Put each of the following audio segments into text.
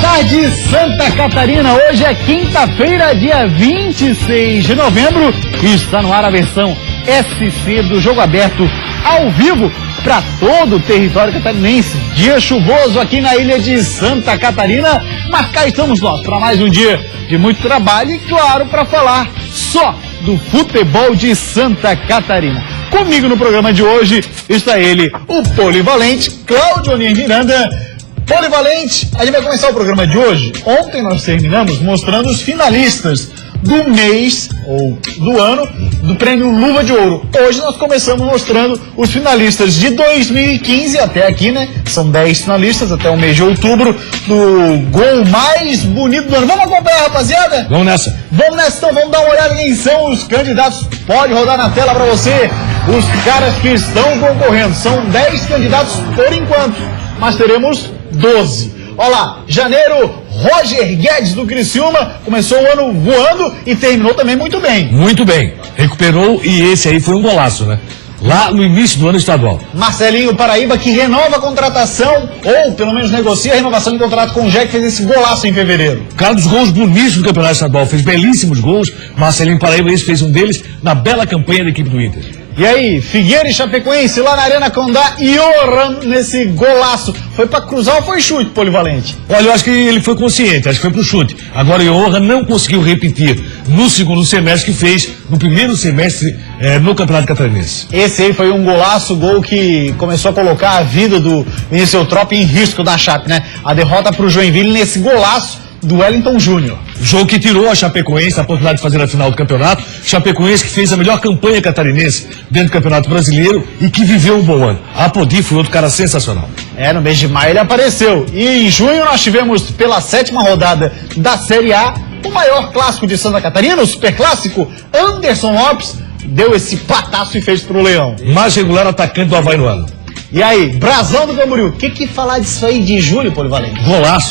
tarde, Santa Catarina. Hoje é quinta-feira, dia 26 de novembro, e está no ar a versão SC do Jogo Aberto ao vivo para todo o território catarinense. Dia chuvoso aqui na ilha de Santa Catarina, mas cá estamos nós para mais um dia de muito trabalho e, claro, para falar só do futebol de Santa Catarina. Comigo no programa de hoje está ele, o polivalente Cláudio Onir Miranda. Polivalente, a gente vai começar o programa de hoje. Ontem nós terminamos mostrando os finalistas do mês, ou do ano, do prêmio Luva de Ouro. Hoje nós começamos mostrando os finalistas de 2015 até aqui, né? São 10 finalistas até o mês de outubro, do gol mais bonito do ano. Vamos acompanhar, rapaziada? Vamos nessa. Vamos nessa, então vamos dar uma olhada quem são os candidatos. Pode rodar na tela para você os caras que estão concorrendo. São 10 candidatos por enquanto, mas teremos 12. Olha lá, janeiro, Roger Guedes do Criciúma, começou o ano voando e terminou também muito bem. Muito bem, recuperou e esse aí foi um golaço, né? Lá no início do ano estadual. Marcelinho Paraíba, que renova a contratação, ou pelo menos negocia a renovação de contrato com o Jack, fez esse golaço em fevereiro. Cara dos gols bonitos do Campeonato Estadual, fez belíssimos gols. Marcelinho Paraíba, esse fez um deles na bela campanha da equipe do Inter. E aí, Figueira e Chapecoense lá na Arena Condá e Orhan nesse golaço. Foi pra cruzar ou foi chute, polivalente? Olha, eu acho que ele foi consciente, acho que foi pro chute. Agora o Johan não conseguiu repetir no segundo semestre que fez no primeiro semestre no Campeonato Catarinense. Esse aí foi um golaço, gol que começou a colocar a vida do Vinícius Eutrópio em risco da Chape, né? A derrota pro Joinville nesse golaço do Wellington Júnior. Jogo que tirou a Chapecoense a oportunidade de fazer a final do campeonato. Chapecoense que fez a melhor campanha catarinense dentro do Campeonato Brasileiro e que viveu um bom ano. A Apodi foi outro cara sensacional. No mês de maio ele apareceu. E em junho nós tivemos, pela 7ª rodada da Série A, o maior clássico de Santa Catarina, o Superclássico. Anderson Lopes deu esse pataço e fez pro Leão. Mais regular atacante do Avaí no ano. E aí, Brasão do Camboriú, o que falar disso aí de julho, polivalente?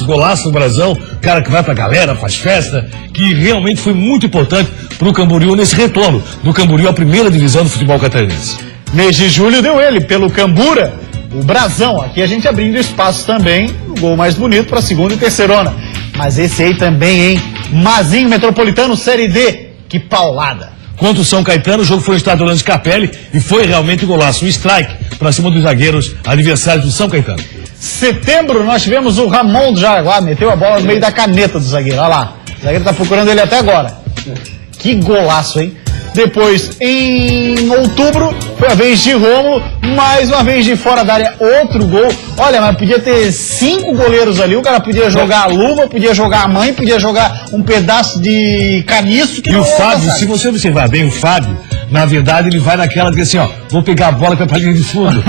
Golaço do Brasão, cara que vai pra galera, faz festa, que realmente foi muito importante pro Camboriú nesse retorno do Camboriú à primeira divisão do futebol catarinense. Mês de julho deu ele, pelo Cambura, o Brasão, aqui a gente abrindo espaço também, o gol mais bonito pra segunda e terceirona. Mas esse aí também, hein? Mazinho Metropolitano, Série D, que paulada. Contra o São Caetano, o jogo foi no estádio Orlando Capelli e foi realmente um golaço, um strike para cima dos zagueiros adversários do São Caetano. Setembro, nós tivemos o Ramon do Jaraguá, meteu a bola no meio da caneta do zagueiro, olha lá. O zagueiro tá procurando ele até agora. Que golaço, hein? Depois, em outubro, foi a vez de Rômulo, mais uma vez de fora da área, outro gol. Olha, mas podia ter 5 goleiros ali, o cara podia jogar a luva, podia jogar a mãe, podia jogar um pedaço de caniço. E o Fábio, se você observar bem, o Fábio, na verdade, ele vai naquela que assim, ó, vou pegar a bola que vai pra linha de fundo.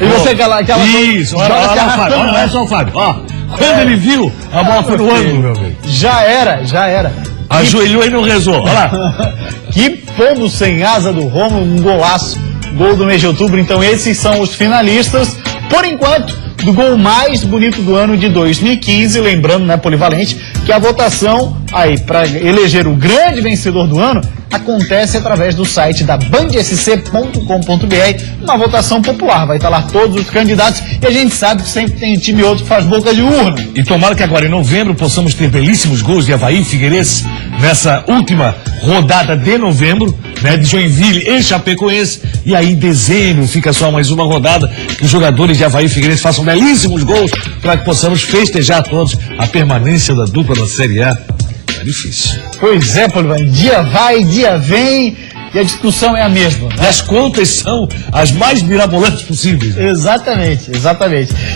E você aquela isso, olha lá o Fábio, olha só o Fábio, ó. Quando ele viu, a bola foi no ângulo, meu amigo. Já era. Ajoelhou e não rezou, olha lá. Que pombo sem asa do Rômulo, um golaço, gol do mês de outubro. Então esses são os finalistas, por enquanto, do gol mais bonito do ano de 2015. Lembrando, né, polivalente, que a votação aí para eleger o grande vencedor do ano acontece através do site da bandsc.com.br, uma votação popular. Vai estar lá todos os candidatos e a gente sabe que sempre tem um time outro que faz boca de urna. E tomara que agora em novembro possamos ter belíssimos gols de Avaí e Figueirense nessa última rodada de novembro, né, de Joinville e Chapecoense. E aí em dezembro fica só mais uma rodada que os jogadores de Avaí e Figueirense façam belíssimos gols para que possamos festejar todos a permanência da dupla na Série A. É difícil. Pois é, polivalente. Dia vai, dia vem e a discussão é a mesma. Né? As contas são as mais mirabolantes possíveis. Né? Exatamente.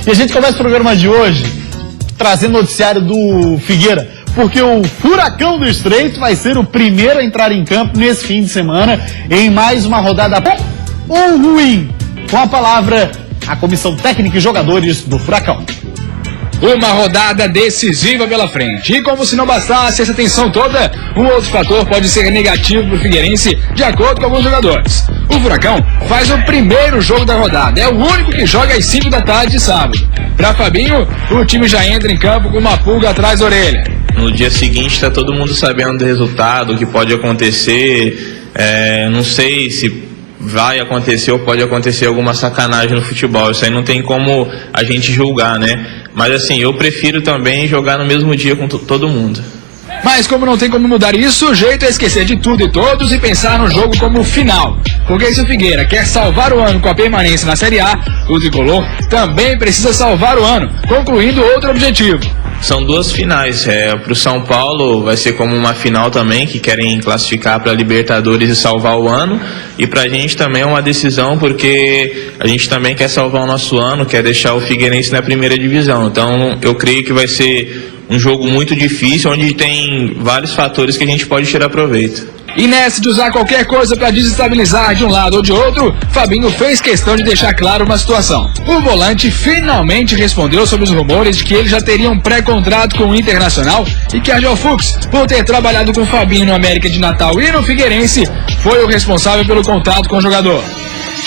E a gente começa o programa de hoje trazendo noticiário do Figueira, porque o Furacão do Estreito vai ser o primeiro a entrar em campo nesse fim de semana em mais uma rodada bom ou ruim. Com a palavra, a comissão técnica e jogadores do Furacão. Uma rodada decisiva pela frente. E como se não bastasse essa tensão toda, um outro fator pode ser negativo para o Figueirense, de acordo com alguns jogadores. O Furacão faz o primeiro jogo da rodada, é o único que joga às 5 da tarde de sábado. Para Fabinho, o time já entra em campo com uma pulga atrás da orelha. No dia seguinte está todo mundo sabendo do resultado, o que pode acontecer. Não sei se vai acontecer ou pode acontecer alguma sacanagem no futebol. Isso aí não tem como a gente julgar, né? Mas assim, eu prefiro também jogar no mesmo dia com todo mundo. Mas como não tem como mudar isso, o jeito é esquecer de tudo e todos e pensar no jogo como final. Porque se o Figueira quer salvar o ano com a permanência na Série A, o tricolor também precisa salvar o ano, concluindo outro objetivo. São duas finais. Para o São Paulo vai ser como uma final também, que querem classificar para a Libertadores e salvar o ano. E para a gente também é uma decisão, porque a gente também quer salvar o nosso ano, quer deixar o Figueirense na primeira divisão. Então eu creio que vai ser um jogo muito difícil, onde tem vários fatores que a gente pode tirar proveito. E nessa de usar qualquer coisa para desestabilizar de um lado ou de outro, Fabinho fez questão de deixar claro uma situação. O volante finalmente respondeu sobre os rumores de que ele já teria um pré-contrato com o Internacional e que Argel Fux, por ter trabalhado com o Fabinho no América de Natal e no Figueirense, foi o responsável pelo contrato com o jogador.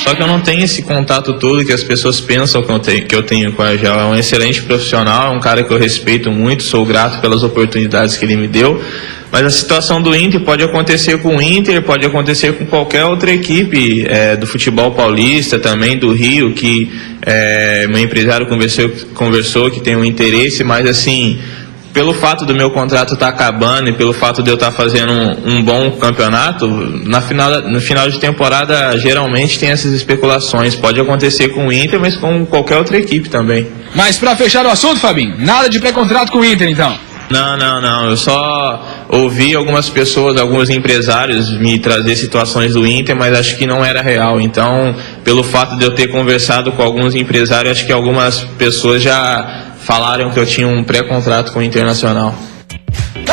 Só que eu não tenho esse contato todo que as pessoas pensam que eu tenho com o Argel. É um excelente profissional, é um cara que eu respeito muito, sou grato pelas oportunidades que ele me deu. Mas a situação do Inter pode acontecer com o Inter, pode acontecer com qualquer outra equipe do futebol paulista, também do Rio, que meu empresário conversou que tem um interesse, mas assim, pelo fato do meu contrato estar acabando e pelo fato de eu estar fazendo um bom campeonato, no final de temporada geralmente tem essas especulações. Pode acontecer com o Inter, mas com qualquer outra equipe também. Mas para fechar o assunto, Fabinho, nada de pré-contrato com o Inter então? Não. Eu só ouvi algumas pessoas, alguns empresários me trazer situações do Inter, mas acho que não era real. Então, pelo fato de eu ter conversado com alguns empresários, acho que algumas pessoas já falaram que eu tinha um pré-contrato com o Internacional.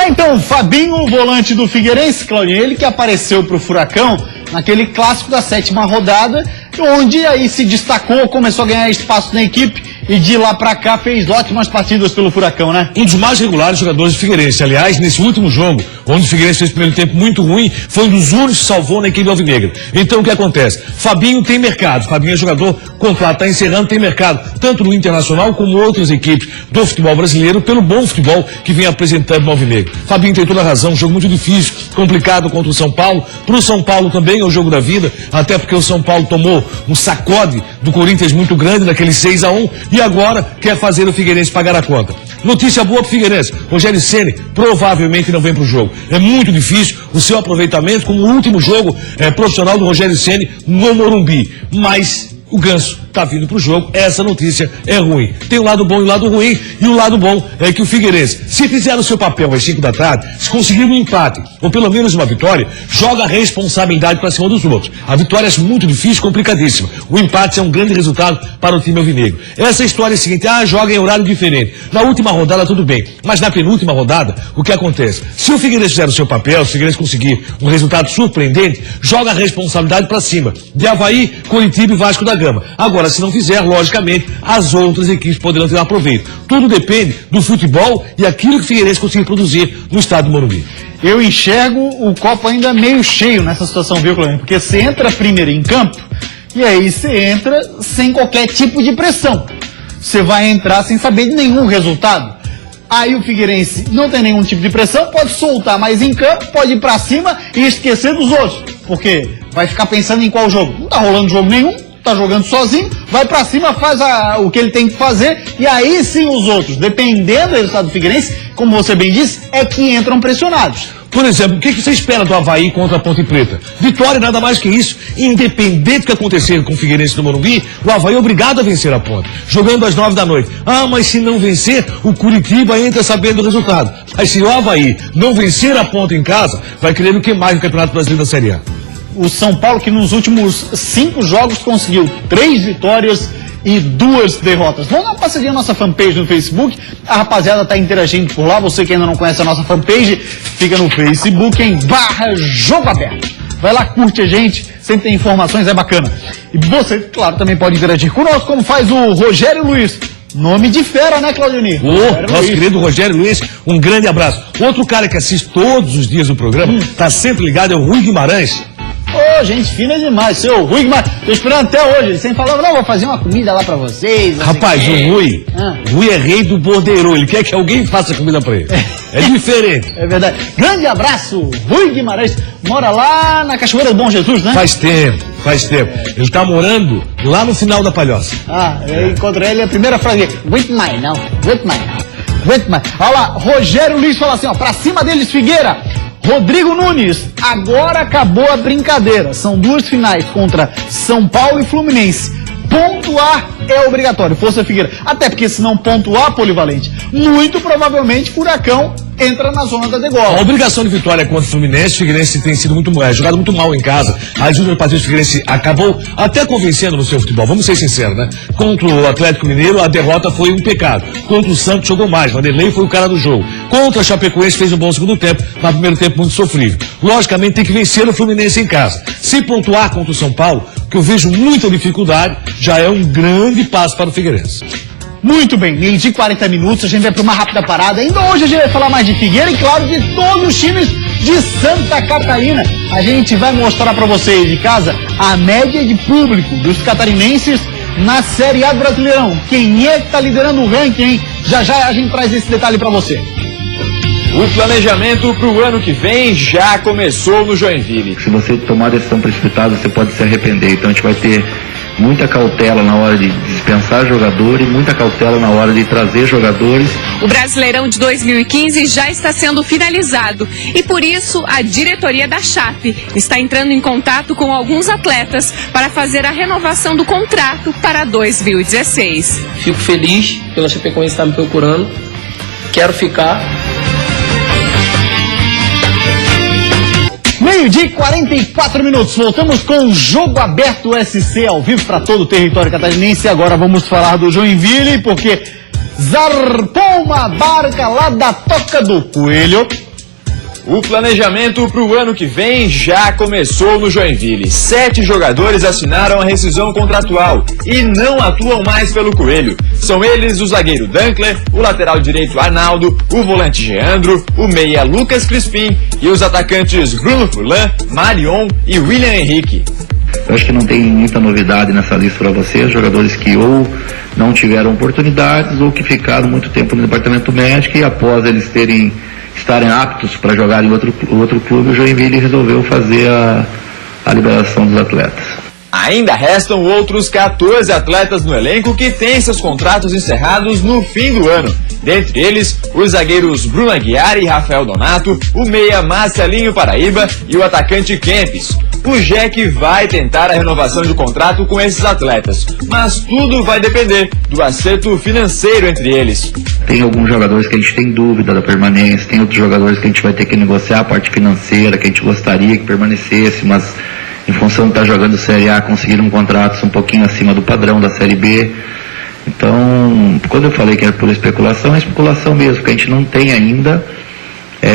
Então, Fabinho, volante do Figueirense, Claudinho, ele que apareceu pro Furacão naquele clássico da 7ª rodada, onde aí se destacou, começou a ganhar espaço na equipe e de lá pra cá fez ótimas partidas pelo Furacão, né? Um dos mais regulares jogadores do Figueirense. Aliás, nesse último jogo, onde o Figueirense fez o primeiro tempo muito ruim, foi um dos únicos que salvou na equipe alvinegra. Então, o que acontece? Fabinho tem mercado. Fabinho é jogador completo, está encerrando, tem mercado, tanto no Internacional como outras equipes do futebol brasileiro, pelo bom futebol que vem apresentando no alvinegro. Fabinho tem toda a razão, um jogo muito difícil, complicado contra o São Paulo. Para o São Paulo também é o jogo da vida, até porque o São Paulo tomou um sacode do Corinthians muito grande, naquele 6-1, e agora quer fazer o Figueirense pagar a conta. Notícia boa pro Figueirense: Rogério Ceni provavelmente não vem pro jogo. É muito difícil o seu aproveitamento como o último jogo profissional do Rogério Ceni no Morumbi. Mas o Ganso está vindo pro jogo, essa notícia é ruim. Tem o lado bom e o lado ruim, e o lado bom é que o Figueirense, se fizer o seu papel às 5 da tarde, se conseguir um empate, ou pelo menos uma vitória, joga a responsabilidade para cima dos outros. A vitória é muito difícil, complicadíssima. O empate é um grande resultado para o time alvinegro. Essa história é a seguinte: joga em horário diferente. Na última rodada tudo bem, mas na penúltima rodada, o que acontece? Se o Figueirense fizer o seu papel, se o Figueirense conseguir um resultado surpreendente, joga a responsabilidade para cima de Avaí, Coritiba e Vasco da Gama. Agora, se não fizer, logicamente, as outras equipes poderão tirar proveito. Tudo depende do futebol e aquilo que o Figueirense conseguir produzir no estado do Morumbi. Eu enxergo o copo ainda meio cheio nessa situação, viu, Claudinho? Porque você entra primeiro em campo e aí você entra sem qualquer tipo de pressão. Você vai entrar sem saber de nenhum resultado. Aí o Figueirense não tem nenhum tipo de pressão, pode soltar mais em campo, pode ir pra cima e esquecer dos outros. Porque vai ficar pensando em qual jogo? Não tá rolando jogo nenhum. Tá jogando sozinho, vai pra cima, faz o que ele tem que fazer, e aí sim os outros, dependendo do resultado do Figueirense, como você bem disse, é que entram pressionados. Por exemplo, o que você espera do Avaí contra a Ponte Preta? Vitória, nada mais que isso. Independente do que acontecer com o Figueirense no Morumbi, o Avaí é obrigado a vencer a Ponte, jogando às 9 da noite. Mas se não vencer, o Curitiba entra sabendo do resultado. Aí se o Avaí não vencer a Ponte em casa, vai querer o que mais no Campeonato Brasileiro da Série A? O São Paulo, que nos últimos 5 jogos conseguiu 3 vitórias e 2 derrotas. Vamos dar uma passadinha na nossa fanpage no Facebook. A rapaziada está interagindo por lá. Você que ainda não conhece a nossa fanpage, fica no Facebook em /Jogo Aberto. Vai lá, curte a gente, sempre tem informações, é bacana. E você, claro, também pode interagir conosco, como faz o Rogério Luiz. Nome de fera, né, Claudionir? Nosso querido Rogério Luiz, um grande abraço. Outro cara que assiste todos os dias o programa, tá sempre ligado, é o Rui Guimarães. Ô, gente fina demais. Seu Rui Guimarães, tô esperando até hoje. Ele sempre falava, não, vou fazer uma comida lá pra vocês. Rapaz, o Rui, Rui é rei do borderô. Ele quer que alguém faça comida pra ele. É diferente. É verdade. Grande abraço, Rui Guimarães. Mora lá na Cachoeira do Bom Jesus, né? Faz tempo. Ele tá morando lá no final da Palhoça. Eu encontro ele, a primeira frase, aguento mais não. Olha lá, Rogério Luiz fala assim, ó, pra cima deles, Figueira. Rodrigo Nunes, agora acabou a brincadeira. São 2 finais contra São Paulo e Fluminense. Pontuar é obrigatório, Força Figueira. Até porque se não pontuar, Polivalente, muito provavelmente Furacão entra na zona da degola. A obrigação de vitória contra o Figueirense tem sido jogado muito mal em casa. As últimas partidas do Figueirense acabou até convencendo no seu futebol, vamos ser sinceros, né? Contra o Atlético Mineiro, a derrota foi um pecado. Contra o Santos jogou mais, Vanderlei foi o cara do jogo. Contra a Chapecoense fez um bom segundo tempo, mas primeiro tempo muito sofrível. Logicamente tem que vencer o Fluminense em casa. Se pontuar contra o São Paulo, que eu vejo muita dificuldade, já é um grande passo para o Figueirense. Muito bem, meio de 40 minutos, a gente vai para uma rápida parada. Ainda hoje a gente vai falar mais de Figueira e, claro, de todos os times de Santa Catarina. A gente vai mostrar para vocês de casa a média de público dos catarinenses na Série A do Brasileirão. Quem é que está liderando o ranking, hein? Já a gente traz esse detalhe para você. O planejamento para o ano que vem já começou no Joinville. Se você tomar decisão precipitada, você pode se arrepender. Então a gente vai ter muita cautela na hora de dispensar jogadores, muita cautela na hora de trazer jogadores. O Brasileirão de 2015 já está sendo finalizado e por isso a diretoria da Chape está entrando em contato com alguns atletas para fazer a renovação do contrato para 2016. Fico feliz pela Chapecoense estar me procurando, quero ficar. Meio-dia e 44 minutos, voltamos com o Jogo Aberto SC ao vivo para todo o território catarinense. Agora vamos falar do Joinville, porque zarpou uma barca lá da Toca do Coelho. O planejamento para o ano que vem já começou no Joinville. 7 jogadores assinaram a rescisão contratual e não atuam mais pelo Coelho. São eles o zagueiro Dankler, o lateral direito Arnaldo, o volante Geandro, o meia Lucas Crispim e os atacantes Bruno Furlan, Marion e William Henrique. Eu acho que não tem muita novidade nessa lista para vocês, jogadores que ou não tiveram oportunidades ou que ficaram muito tempo no departamento médico e após eles estarem aptos para jogar em outro clube, o Joinville resolveu fazer a liberação dos atletas. Ainda restam outros 14 atletas no elenco que têm seus contratos encerrados no fim do ano. Dentre eles, os zagueiros Bruno Aguiar e Rafael Donato, o meia Marcelinho Paraíba e o atacante Kempis. O Jack vai tentar a renovação de contrato com esses atletas, mas tudo vai depender do acerto financeiro entre eles. Tem alguns jogadores que a gente tem dúvida da permanência, tem outros jogadores que a gente vai ter que negociar a parte financeira, que a gente gostaria que permanecesse, mas em função de estar jogando Série A, conseguiram contratos um pouquinho acima do padrão da Série B. Então, quando eu falei que era por especulação, é especulação mesmo, porque a gente não tem ainda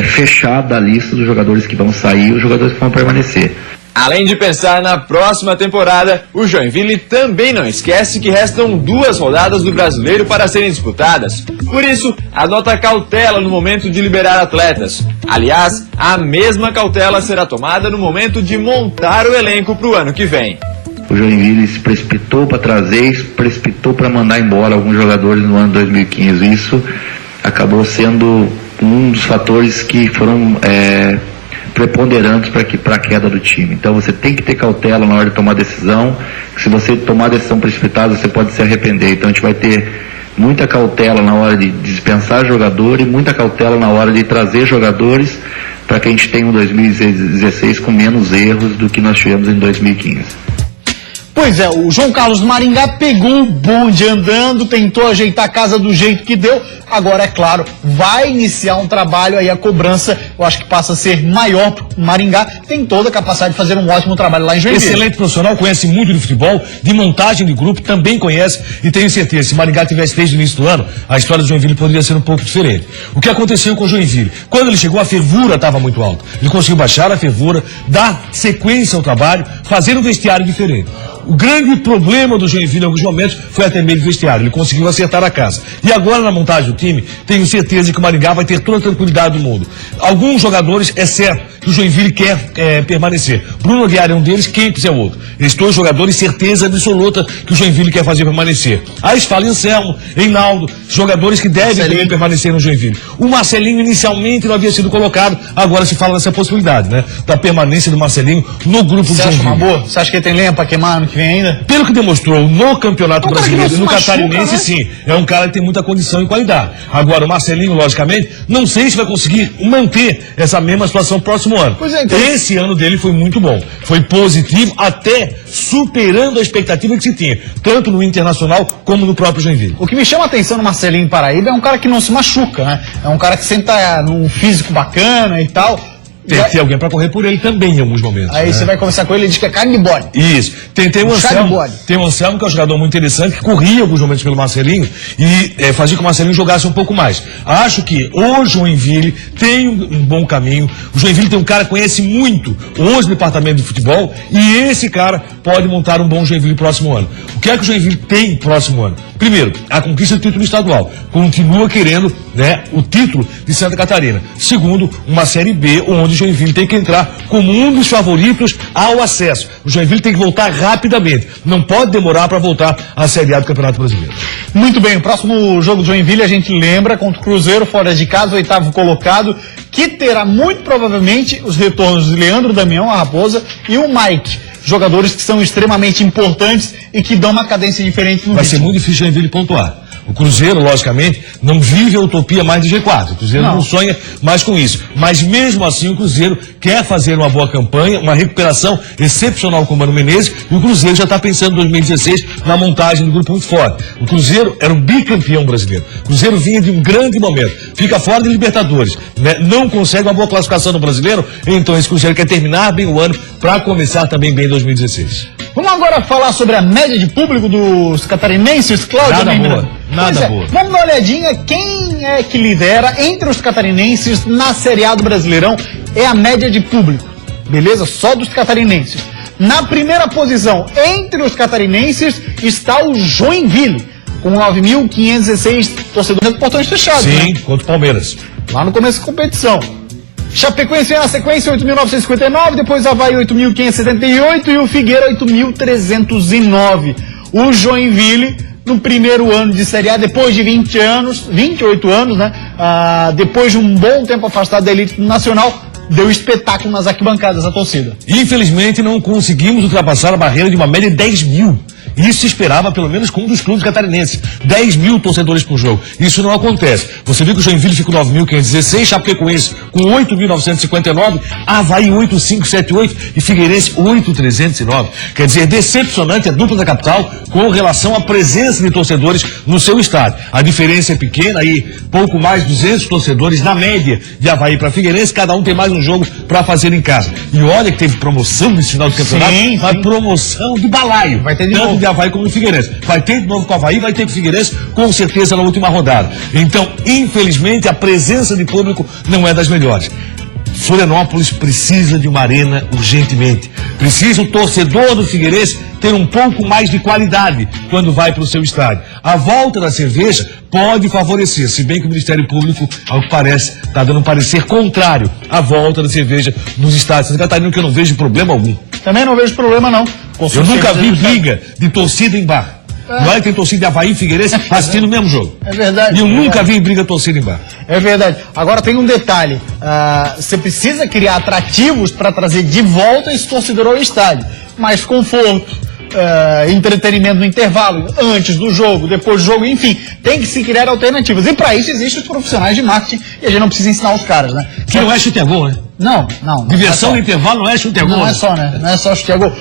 fechada a lista dos jogadores que vão sair e os jogadores que vão permanecer. Além de pensar na próxima temporada, o Joinville também não esquece que restam 2 rodadas do Brasileiro para serem disputadas. Por isso, adota cautela no momento de liberar atletas. Aliás, a mesma cautela será tomada no momento de montar o elenco para o ano que vem. O Joinville se precipitou para trazer, se precipitou para mandar embora alguns jogadores no ano de 2015. Isso acabou sendo um dos fatores que foram preponderantes para a queda do time. Então você tem que ter cautela na hora de tomar decisão. Se você tomar decisão precipitada, você pode se arrepender. Então a gente vai ter muita cautela na hora de dispensar jogadores e muita cautela na hora de trazer jogadores para que a gente tenha um 2016 com menos erros do que nós tivemos em 2015. Pois é, o João Carlos Maringá pegou o bonde andando, tentou ajeitar a casa do jeito que deu. Agora, é claro, vai iniciar um trabalho aí, a cobrança, eu acho que passa a ser maior. O Maringá tem toda a capacidade de fazer um ótimo trabalho lá em Joinville. Excelente profissional, conhece muito de futebol, de montagem de grupo, também conhece e tenho certeza, se Maringá tivesse desde o início do ano, a história do Joinville poderia ser um pouco diferente. O que aconteceu com o Joinville? Quando ele chegou, a fervura estava muito alta. Ele conseguiu baixar a fervura, dar sequência ao trabalho, fazer um vestiário diferente. O grande problema do Joinville em alguns momentos foi até meio vestiário. Ele conseguiu acertar a casa. E agora, na montagem do time, tenho certeza que o Maringá vai ter toda a tranquilidade do mundo. Alguns jogadores, é certo que o Joinville quer permanecer. Bruno Aguiar é um deles, Kempis é outro. Esses dois jogadores, certeza absoluta que o Joinville quer fazer permanecer. Aí se fala em Anselmo, Reinaldo, jogadores que devem também permanecer no Joinville. O Marcelinho inicialmente não havia sido colocado, agora se fala nessa possibilidade, né? Da permanência do Marcelinho no grupo do Joinville. Uma boa? Você acha que ele tem lenha pra queimar ano que vem ainda? Pelo que demonstrou no Campeonato Brasileiro e no Catarinense, né? sim. É um cara que tem muita condição e qualidade. Agora, o Marcelinho, logicamente, não sei se vai conseguir manter essa mesma situação no próximo ano. Pois é, então... Esse ano dele foi muito bom. Foi positivo, até superando a expectativa que se tinha, tanto no Internacional como no próprio Joinville. O que me chama a atenção no Marcelinho Paraíba é um cara que não se machuca, né? É um cara que sempre tá num físico bacana e tal. Tem que ter alguém para correr por ele também em alguns momentos. Aí você vai conversar com ele e diz que é carne de bode. Isso. Tem o Anselmo, que é um jogador muito interessante, que corria em alguns momentos pelo Marcelinho e fazia com que o Marcelinho jogasse um pouco mais. Acho que o Joinville tem um bom caminho. O Joinville tem um cara que conhece muito os departamentos de futebol e esse cara pode montar um bom Joinville próximo ano. O que é que o Joinville tem próximo ano? Primeiro, a conquista do título estadual. Continua querendo, né, o título de Santa Catarina. Segundo, uma Série B, onde o Joinville tem que entrar como um dos favoritos ao acesso. O Joinville tem que voltar rapidamente. Não pode demorar para voltar à Série A do Campeonato Brasileiro. Muito bem, o próximo jogo do Joinville a gente lembra contra o Cruzeiro, fora de casa, o 8º colocado, que terá muito provavelmente os retornos de Leandro Damião, a Raposa, e o Mike. Jogadores que são extremamente importantes e que dão uma cadência diferente no Vai ritmo. ser muito difícil o Joinville pontuar. O Cruzeiro, logicamente, não vive a utopia mais de G4. O Cruzeiro não sonha mais com isso. Mas mesmo assim o Cruzeiro quer fazer uma boa campanha, uma recuperação excepcional com o Mano Menezes, e o Cruzeiro já está pensando em 2016 na montagem do grupo muito forte. O Cruzeiro era um bicampeão brasileiro. O Cruzeiro vinha de um grande momento. Fica fora de Libertadores, né? Não consegue uma boa classificação no Brasileiro, então esse Cruzeiro quer terminar bem o ano para começar também bem em 2016. Vamos agora falar sobre a média de público dos catarinenses, Cláudio Mendes. Nada boa. Vamos dar uma olhadinha quem é que lidera entre os catarinenses na Série A do Brasileirão. É a média de público, beleza? Só dos catarinenses. Na primeira posição, entre os catarinenses, está o Joinville, com 9.516 torcedores de portões fechados. Sim, né? contra o Palmeiras. Lá no começo da competição. Chapecoense na sequência, 8.959, depois Avaí 8.578 e o Figueira 8.309. O Joinville, no primeiro ano de Série A, depois de 28 anos, né? Depois de um bom tempo afastado da elite nacional, deu espetáculo nas arquibancadas, a torcida. Infelizmente não conseguimos ultrapassar a barreira de uma média de 10 mil. Isso se esperava, pelo menos, com um dos clubes catarinenses. 10 mil torcedores por jogo. Isso não acontece. Você viu que o Joinville fica com 9.516, Chapecoense com 8.959, Avaí 8.578 e Figueirense 8.309. Quer dizer, decepcionante a dupla da capital com relação à presença de torcedores no seu estádio. A diferença é pequena, aí pouco mais de 200 torcedores na média de Avaí para Figueirense, cada um tem mais um jogo para fazer em casa. E olha que teve promoção nesse final do campeonato, uma promoção de balaio. Vai ter de novo. De Avaí como o Figueirense. Vai ter de novo com o Avaí, vai ter com o Figueirense, com certeza na última rodada. Então, infelizmente, a presença de público não é das melhores. Florianópolis precisa de uma arena urgentemente. Precisa o torcedor do Figueirense ter um pouco mais de qualidade quando vai para o seu estádio. A volta da cerveja pode favorecer, se bem que o Ministério Público, ao que parece, está dando um parecer contrário à volta da cerveja nos estádios de Santa Catarina, que eu não vejo problema algum. Também não vejo problema, não. Eu nunca vi briga de torcida em bar. Não é que tem torcida de Avaí e Figueirense assistindo o mesmo jogo. É verdade. E eu nunca vi briga torcida em bar. É verdade. Agora tem um detalhe. Você precisa criar atrativos para trazer de volta esse torcedor ao estádio. Mais conforto. Entretenimento no intervalo, antes do jogo, depois do jogo, enfim, tem que se criar alternativas. E para isso existem os profissionais de marketing e a gente não precisa ensinar os caras, né? Que não é chute a gol, né? Não. Diversão no intervalo não é chute a gol. Não é só, né? Não é só chute a gol.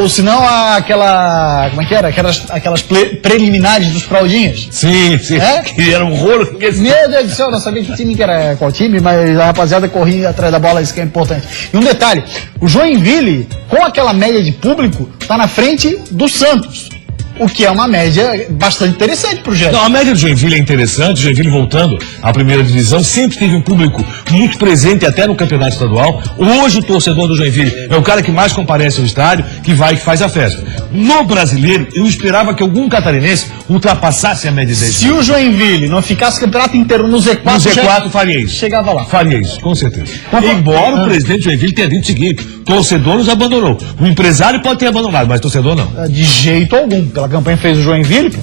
Ou senão aquela. Como é que era? Aquelas preliminares dos fraldinhas. Sim. É? Que era um rolo. Meu Deus do céu, não sabia que time que era qual time, mas a rapaziada corria atrás da bola, isso que é importante. E um detalhe: o Joinville, com aquela média de público, está na frente do Santos. o que é uma média bastante interessante pro Jé. Não, a média do Joinville é interessante. O Joinville voltando à primeira divisão sempre teve um público muito presente até no campeonato estadual. Hoje o torcedor do Joinville é o cara que mais comparece ao estádio, que vai e que faz a festa. No brasileiro, eu esperava que algum catarinense ultrapassasse a média desse. Se o Joinville não ficasse o campeonato inteiro no Z4, No Z4 faria isso. Chegava lá. Faria isso, com certeza. Embora o presidente do Joinville tenha dito o seguinte: torcedor nos abandonou. O empresário pode ter abandonado, mas torcedor não. De jeito algum. Pela campanha fez o Joinville.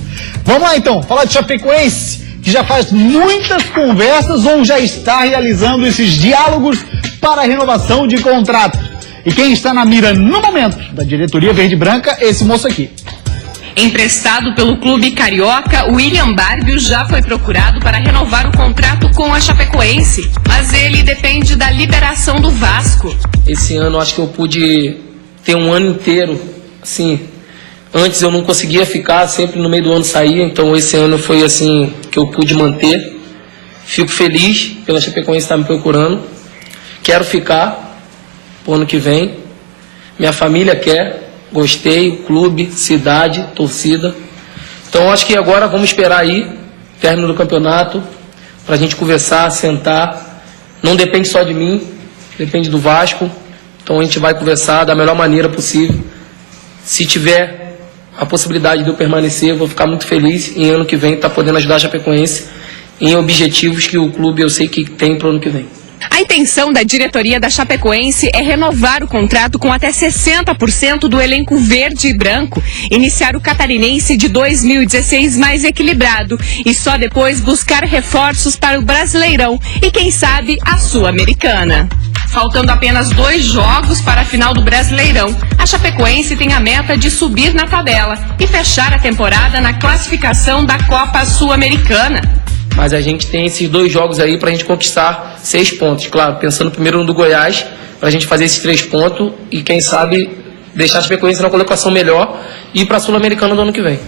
Vamos lá então, falar de Chapecoense, que já faz muitas conversas ou já está realizando esses diálogos para a renovação de contrato. E quem está na mira no momento da diretoria verde-branca é esse moço aqui. Emprestado pelo clube carioca, William Barbio já foi procurado para renovar o contrato com a Chapecoense, mas ele depende da liberação do Vasco. Esse ano acho que eu pude ter um ano inteiro, assim, antes eu não conseguia ficar, sempre no meio do ano saía, então esse ano foi assim que eu pude manter. Fico feliz pela Chapecoense estar me procurando, quero ficar pro ano que vem, minha família quer, gostei, o clube, cidade, torcida. Então acho que agora vamos esperar aí, término do campeonato, pra gente conversar, sentar. Não depende só de mim, depende do Vasco. Então a gente vai conversar da melhor maneira possível. Se tiver a possibilidade de eu permanecer, eu vou ficar muito feliz em ano que vem estar podendo ajudar a Chapecoense em objetivos que o clube eu sei que tem pro ano que vem. A intenção da diretoria da Chapecoense é renovar o contrato com até 60% do elenco verde e branco, iniciar o catarinense de 2016 mais equilibrado e só depois buscar reforços para o Brasileirão e, quem sabe, a Sul-Americana. Faltando apenas 2 jogos para a final do Brasileirão, a Chapecoense tem a meta de subir na tabela e fechar a temporada na classificação da Copa Sul-Americana. Mas a gente tem esses 2 jogos aí pra gente conquistar 6 pontos. Claro, pensando primeiro no do Goiás, pra gente fazer esses 3 pontos e quem sabe deixar a Chapecoense na colocação melhor e ir pra Sul-Americana do ano que vem.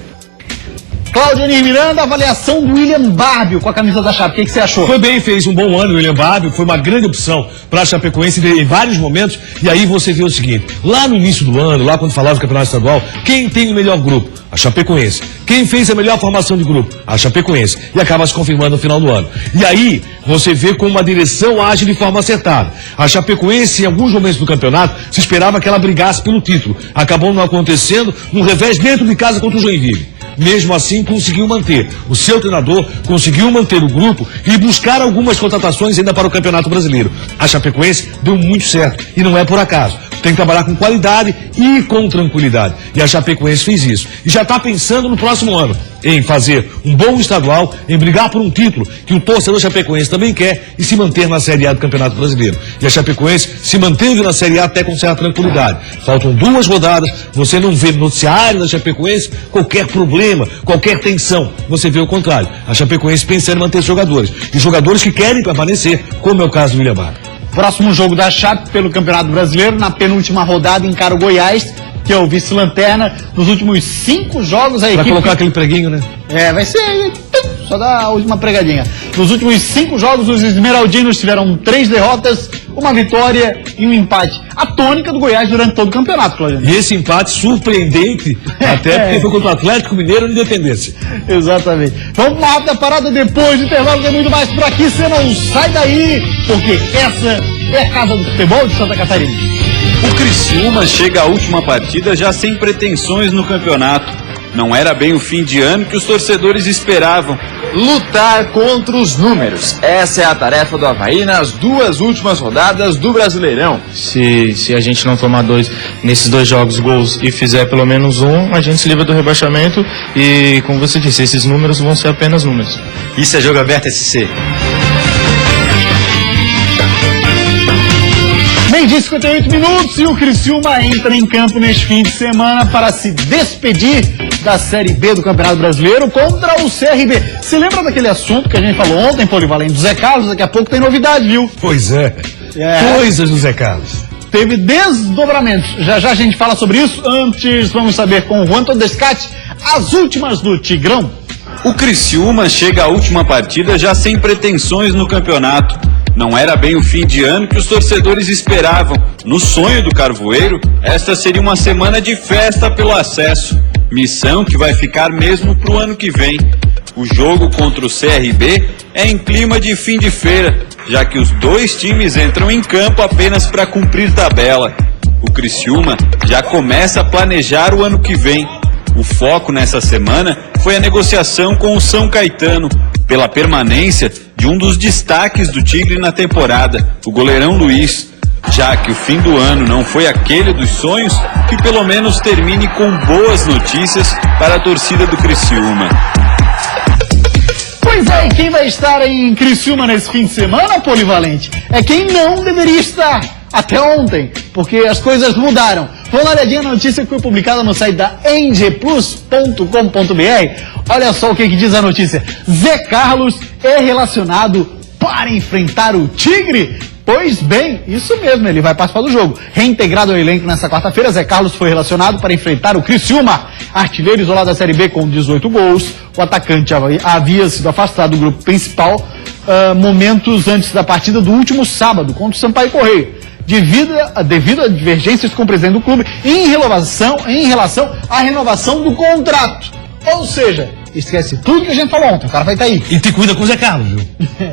Claudio Miranda, avaliação do William Barbio com a camisa da Chape. O que você achou? Foi bem, fez um bom ano o William Barbio, foi uma grande opção para a Chapecoense em vários momentos. E aí você vê o seguinte: lá no início do ano, lá quando falava do campeonato estadual, quem tem o melhor grupo? A Chapecoense. Quem fez a melhor formação de grupo? A Chapecoense. E acaba se confirmando no final do ano. E aí você vê como uma direção age de forma acertada. A Chapecoense, em alguns momentos do campeonato, se esperava que ela brigasse pelo título. Acabou não acontecendo, um revés dentro de casa contra o Joinville. Mesmo assim, conseguiu manter. O seu treinador conseguiu manter o grupo e buscar algumas contratações ainda para o Campeonato Brasileiro. A Chapecoense deu muito certo e não é por acaso. Tem que trabalhar com qualidade e com tranquilidade. E a Chapecoense fez isso. E já está pensando no próximo ano em fazer um bom estadual, em brigar por um título que o torcedor chapecoense também quer e se manter na Série A do Campeonato Brasileiro. E a Chapecoense se manteve na Série A até com certa tranquilidade. Faltam 2 rodadas, você não vê no noticiário da Chapecoense qualquer problema, qualquer tensão. Você vê o contrário. A Chapecoense pensando em manter os jogadores. E jogadores que querem permanecer, como é o caso do William Barbio. Próximo jogo da Chape pelo Campeonato Brasileiro, na penúltima rodada, encara o Goiás, que é o vice-lanterna. Nos últimos 5 jogos a equipe... Vai colocar aquele preguinho, né? Vai ser... Só dá a última pregadinha. Nos últimos 5 jogos, os esmeraldinos tiveram 3 derrotas, 1 vitória e 1 empate. A tônica do Goiás durante todo o campeonato, Claudio. E esse empate surpreendente, até porque foi contra o Atlético Mineiro de Independência. Exatamente. Vamos para uma rápida parada depois do intervalo, tem muito mais por aqui. Você não sai daí, porque essa é a casa do futebol de Santa Catarina. O Criciúma chega à última partida já sem pretensões no campeonato. Não era bem o fim de ano que os torcedores esperavam. Lutar contra os números. Essa é a tarefa do Avaí nas 2 últimas rodadas do Brasileirão. Se a gente não tomar nesses 2 jogos gols e fizer pelo menos 1, a gente se livra do rebaixamento e, como você disse, esses números vão ser apenas números. Isso é Jogo Aberto SC. Meio-dia 58 minutos e o Criciúma entra em campo neste fim de semana para se despedir da Série B do Campeonato Brasileiro contra o CRB. Se lembra daquele assunto que a gente falou ontem, Polivalente, do Zé Carlos? Daqui a pouco tem novidade, viu? Pois é. Coisas do Zé Carlos. Teve desdobramentos. Já já a gente fala sobre isso. Antes, vamos saber com o Juan Todescate as últimas do Tigrão. O Criciúma chega à última partida já sem pretensões no campeonato. Não era bem o fim de ano que os torcedores esperavam. No sonho do Carvoeiro, esta seria uma semana de festa pelo acesso. Missão que vai ficar mesmo pro ano que vem. O jogo contra o CRB é em clima de fim de feira, já que os dois times entram em campo apenas para cumprir tabela. O Criciúma já começa a planejar o ano que vem. O foco nessa semana foi a negociação com o São Caetano, pela permanência de um dos destaques do Tigre na temporada, o goleirão Luiz. Já que o fim do ano não foi aquele dos sonhos, que pelo menos termine com boas notícias para a torcida do Criciúma. Pois é, e quem vai estar em Criciúma nesse fim de semana, Polivalente, é quem não deveria estar até ontem, porque as coisas mudaram. Vamos dar uma olhadinha na notícia que foi publicada no site da ngplus.com.br. Olha só o que diz a notícia. Zé Carlos é relacionado para enfrentar o Tigre? Pois bem, isso mesmo, ele vai participar do jogo. Reintegrado ao elenco nesta quarta-feira, Zé Carlos foi relacionado para enfrentar o Criciúma. Artilheiro isolado da Série B com 18 gols. O atacante havia sido afastado do grupo principal momentos antes da partida do último sábado contra o Sampaio Correia, devido a divergências com o presidente do clube em relação à renovação do contrato. Ou seja, esquece tudo que a gente falou ontem, o cara vai estar aí. E te cuida com o Zé Carlos, viu?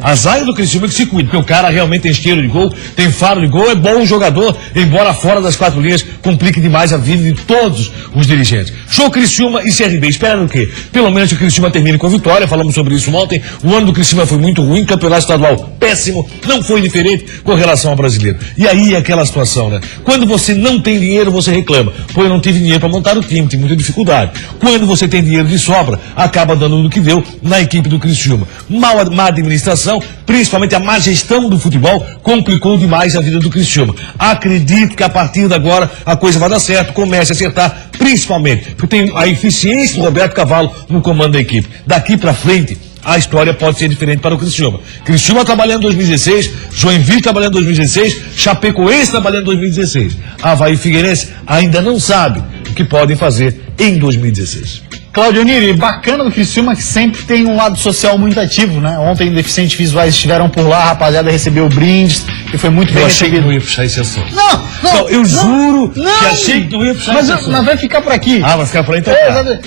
A zaga do Criciúma que se cuida, porque o cara realmente tem esteiro de gol, tem faro de gol, é bom jogador, embora fora das quatro linhas complique demais a vida de todos os dirigentes. Show Criciúma e CRB, espera o quê? Pelo menos que o Criciúma termine com a vitória, falamos sobre isso ontem, o ano do Criciúma foi muito ruim, campeonato estadual péssimo, não foi diferente com relação ao brasileiro. E aí é aquela situação, né? Quando você não tem dinheiro, você reclama. Pô, eu não tive dinheiro para montar o time, tem muita dificuldade. Quando você tem dinheiro de sobra, acaba dando no que deu na equipe do Criciúma. Má administração, principalmente a má gestão do futebol, complicou demais a vida do Criciúma. Acredito que a partir de agora a coisa vai dar certo, comece a acertar, principalmente porque tem a eficiência do Roberto Cavalo no comando da equipe. Daqui para frente, a história pode ser diferente para o Criciúma. Criciúma trabalhando em 2016, Joinville trabalhando em 2016, Chapecoense trabalhando em 2016. Avaí e Figueirense ainda não sabe o que podem fazer em 2016. Cláudio Niri, bacana do Criciúma que sempre tem um lado social muito ativo, né? Ontem deficientes visuais estiveram por lá, a rapaziada recebeu brindes e foi muito bem recebido. Eu achei que não ia puxar esse assunto. Não, eu juro que achei que não ia puxar esse assunto. Mas vai ficar por aqui. Ah, vai ficar por aí então.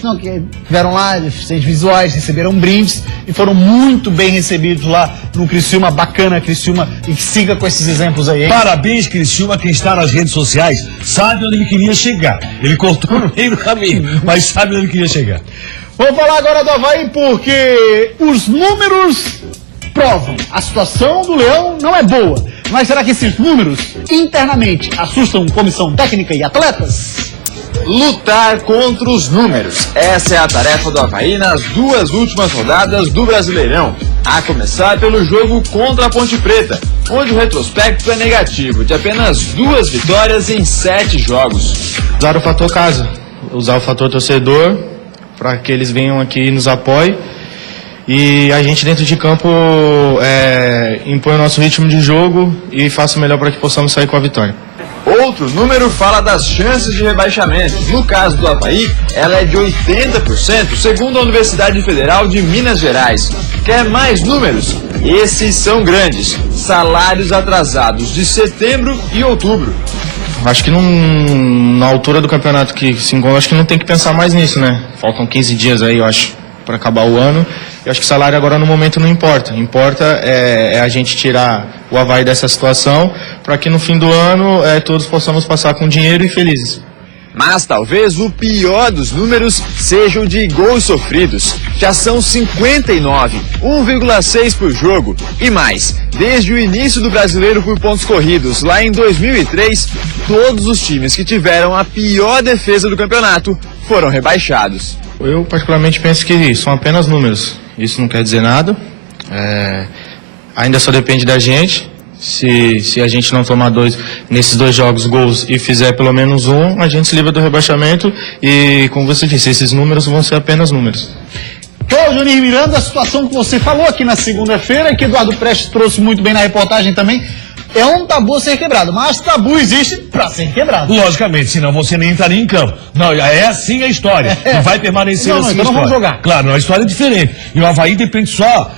Não, que tiveram lá deficientes visuais, receberam brindes e foram muito bem recebidos lá no Criciúma. Bacana, Criciúma, e que siga com esses exemplos aí, hein? Parabéns, Criciúma, quem está nas redes sociais sabe onde ele queria chegar. Ele cortou no meio do caminho, mas sabe onde ele queria chegar. Vamos falar agora do Avaí porque os números provam. A situação do Leão não é boa. Mas será que esses números internamente assustam comissão técnica e atletas? Lutar contra os números. Essa é a tarefa do Avaí nas duas últimas rodadas do Brasileirão. A começar pelo jogo contra a Ponte Preta, onde o retrospecto é negativo, de apenas 2 vitórias em 7 jogos. Usar o fator casa, usar o fator torcedor, para que eles venham aqui e nos apoiem. E a gente dentro de campo impõe o nosso ritmo de jogo e faça o melhor para que possamos sair com a vitória. Outro número fala das chances de rebaixamento. No caso do Avaí, ela é de 80%, segundo a Universidade Federal de Minas Gerais. Quer mais números? Esses são grandes. Salários atrasados de setembro e outubro. Acho que na altura do campeonato que se encontra, acho que não tem que pensar mais nisso, né? Faltam 15 dias aí, eu acho, para acabar o ano. Eu acho que o salário agora no momento não importa. Importa é a gente tirar o Avaí dessa situação para que no fim do ano todos possamos passar com dinheiro e felizes. Mas talvez o pior dos números seja o de gols sofridos. Já são 59, 1,6 por jogo. E mais, desde o início do Brasileiro por pontos corridos, lá em 2003, todos os times que tiveram a pior defesa do campeonato foram rebaixados. Eu particularmente penso que são apenas números. Isso não quer dizer nada. Ainda só depende da gente. Se a gente não tomar nesses 2 jogos gols e fizer pelo menos 1, a gente se livra do rebaixamento e, como você disse, esses números vão ser apenas números. Cláudio Nir Miranda, a situação que você falou aqui na segunda-feira, que Eduardo Prestes trouxe muito bem na reportagem também, é um tabu a ser quebrado, mas tabu existe para ser quebrado. Logicamente, senão você nem estaria em campo. Não, é assim a história. E vai permanecer assim. Então não vamos jogar. Claro, a história é diferente. E o Avaí depende só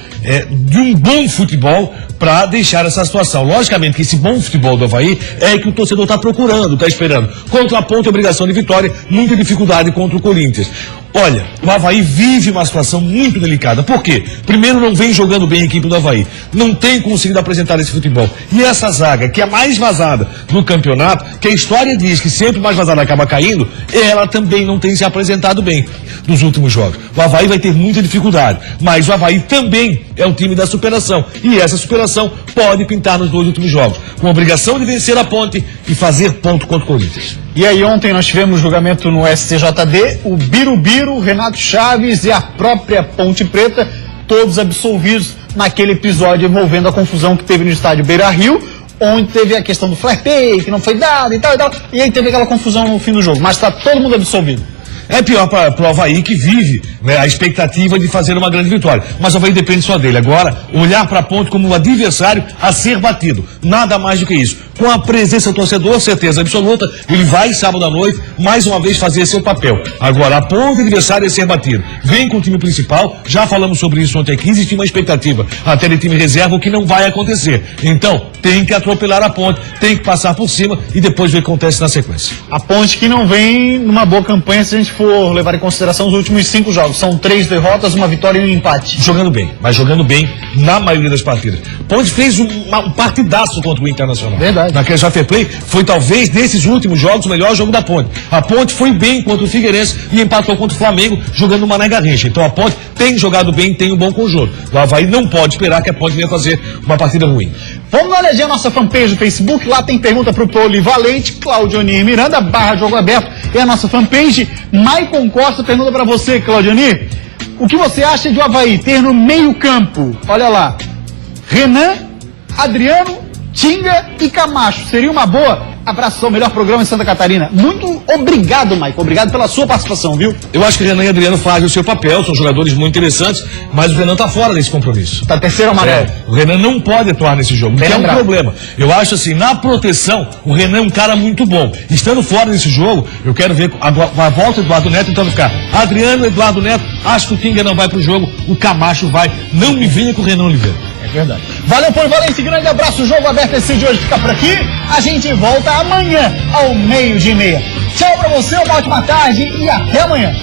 de um bom futebol para deixar essa situação. Logicamente que esse bom futebol do Avaí é que o torcedor está procurando, está esperando. Contra a Ponte, obrigação de vitória, muita dificuldade contra o Corinthians. Olha, o Avaí vive uma situação muito delicada. Por quê? Primeiro, não vem jogando bem a equipe do Avaí. Não tem conseguido apresentar esse futebol. E essa zaga, que é a mais vazada do campeonato, que a história diz que sempre mais vazada acaba caindo, ela também não tem se apresentado bem nos últimos jogos. O Avaí vai ter muita dificuldade. Mas o Avaí também é um time da superação. E essa superação pode pintar nos 2 últimos jogos. Com a obrigação de vencer a Ponte e fazer ponto contra o Corinthians. E aí ontem nós tivemos julgamento no STJD, o Birubiru, Renato Chaves e a própria Ponte Preta, todos absolvidos naquele episódio envolvendo a confusão que teve no estádio Beira-Rio, onde teve a questão do flare pay, que não foi dado e tal, e aí teve aquela confusão no fim do jogo, mas está todo mundo absolvido. É pior para o Avaí, que vive, né, a expectativa de fazer uma grande vitória. Mas o Avaí depende só dele. Agora, olhar para a Ponte como um adversário a ser batido. Nada mais do que isso. Com a presença do torcedor, certeza absoluta, ele vai sábado à noite, mais uma vez, fazer seu papel. Agora, a Ponte adversário é ser batido. Vem com o time principal, já falamos sobre isso ontem aqui, existe uma expectativa até de time reserva, o que não vai acontecer. Então, tem que atropelar a Ponte, tem que passar por cima e depois ver o que acontece na sequência. A Ponte que não vem numa boa campanha se a gente for levar em consideração os últimos 5 jogos. São 3 derrotas, uma vitória e um empate. Jogando bem, mas jogando bem na maioria das partidas. Ponte fez um partidaço contra o Internacional. Verdade. Naquele Fair Play, foi talvez desses últimos jogos o melhor jogo da Ponte. A Ponte foi bem contra o Figueirense e empatou contra o Flamengo, jogando uma Mané Garrincha. Então a Ponte tem jogado bem, tem um bom conjunto. O Avaí não pode esperar que a Ponte venha fazer uma partida ruim. Vamos dar uma olhadinha na nossa fanpage do Facebook, lá tem pergunta pro Polivalente, Claudionir Miranda, /Jogo Aberto, é a nossa fanpage. Maicon Costa pergunta pra você, Claudionir, o que você acha de o Avaí ter no meio campo, olha lá, Renan, Adriano, Tinga e Camacho, seria uma boa? Abraço, o melhor programa em Santa Catarina. Muito obrigado, Maicon. Obrigado pela sua participação, viu? Eu acho que o Renan e o Adriano fazem o seu papel, são jogadores muito interessantes, mas o Renan tá fora desse compromisso. Tá terceiro amarelo. O Renan não pode atuar nesse jogo, que é um problema. Eu acho assim, na proteção, o Renan é um cara muito bom. Estando fora desse jogo, eu quero ver a volta do Eduardo Neto, então ficar Adriano, Eduardo Neto, acho que o Tinga não vai pro jogo, o Camacho vai. Não me venha com o Renan Oliveira. É verdade. Valeu, Polivalente, grande abraço. O Jogo Aberto esse de hoje fica por aqui. A gente volta amanhã ao 12:30. Tchau pra você, uma ótima tarde e até amanhã.